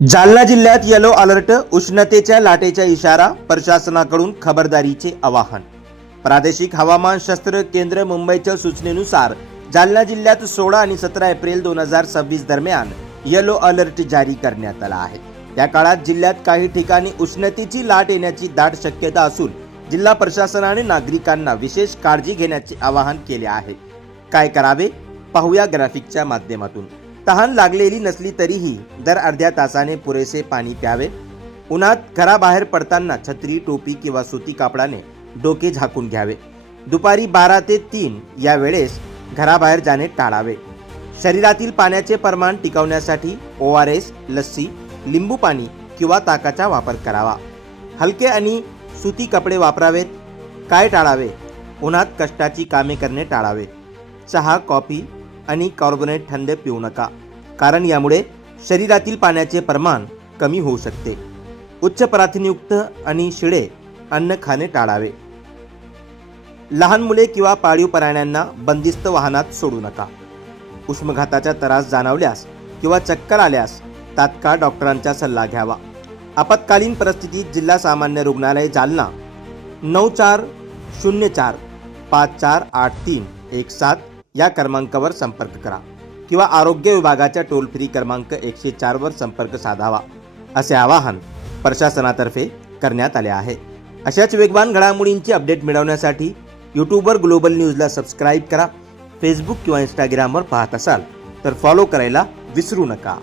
जालना जिल्ह्यात yellow alert, उष्णतेच्या लाटेचा इशारा, प्रशासनाकडून खबरदारीचे आवाहन। प्रादेशिक हवामान शास्त्र केंद्र मुंबईच्या सूचनेनुसार जालना जिल्ह्यात 16 आणि 17 एप्रिल 2026 दरम्यान येलो अलर्ट जारी करण्यात आला आहे। या काळात जिल्ह्यात काही ठिकाणी उष्णतेची लाट येण्याची दाट शक्यता असून जिल्हा प्रशासनाने नागरिकांना विशेष काळजी घेण्याचे आवाहन केले आहे। काय करावे पाहूया ग्राफिकच्या माध्यमातून। तहान लागलेली नसली तरीही दर अर्ध्या तासाने पुरेसे पाणी प्यावे। उन्हात घराबाहेर पडताना छत्री, टोपी किंवा सुती कापडाने डोके झाकून घ्यावे। दुपारी 12 ते 3 या वेळेस घराबाहेर जाणे टाळावे। शरीरातील पाण्याचे प्रमाण टिकवण्यासाठी ORS, लस्सी, लिंबू पाणी किंवा ताकाचा वापर करावा। हलके आणि सुती कपडे वापरावेत। काय टाळावे? उन्हात कष्टाची कामे करणे टाळावे। चहा, कॉफी आणि कार्बोनेट थंड पिऊ नका, कारण यामुळे शरीरातील पाण्याचे प्रमाण कमी होऊ शकते। उच्च प्रथिनयुक्त आणि शिळे अन्न खाणे टाळावे। लहान मुले किंवा पाळीव प्राण्यांना बंदिस्त वाहनात सोडू नका। उष्माघाताचा त्रास जाणवल्यास किंवा चक्कर आल्यास तात्काळ डॉक्टरांचा सल्ला घ्यावा। आपत्कालीन परिस्थितीत जिल्हा सामान्य रुग्णालय जालना 9404 548317 या क्रमांकावर संपर्क करा किंवा आरोग्य विभागाच्या टोल फ्री क्रमांक 104 वर संपर्क साधावा, असे आवाहन प्रशासनातर्फे करण्यात आले आहे। अशाच वेगवान घडामोडींची अपडेट मिळवण्यासाठी यूट्यूबवर ग्लोबल न्यूजला सबस्क्राईब करा। फेसबुक किंवा इंस्टाग्रामवर पाहत असाल तर फॉलो करायला विसरू नका।